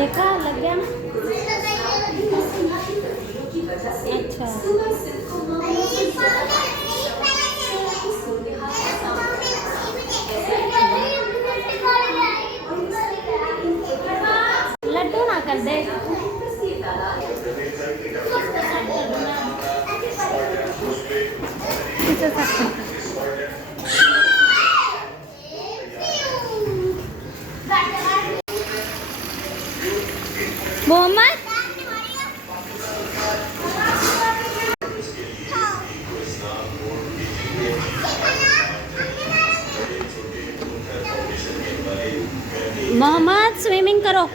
देखा लग गया ना। अच्छा लड्डू ना कर दे। मोहम्मद मोहम्मद स्विमिंग करो।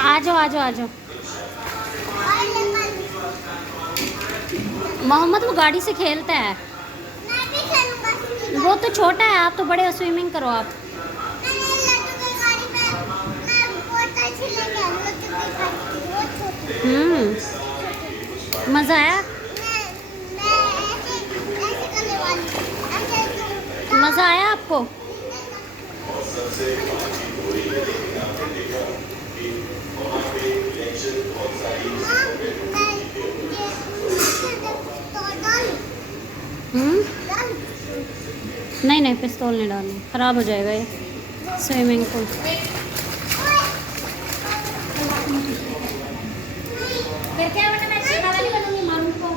आ जाओ आ जाओ आ जाओ। मोहम्मद वो गाड़ी से खेलता है। वो तो छोटा है, आप तो बड़े हो, स्विमिंग करो आप। मज़ा आया? मज़ा आया आपको? नहीं नहीं, पिस्तौल नहीं डालना, ख़राब हो जाएगा ये स्विमिंग पूल। फिर क्या बना, मैं शिखा वाली बनूंगी मारू को।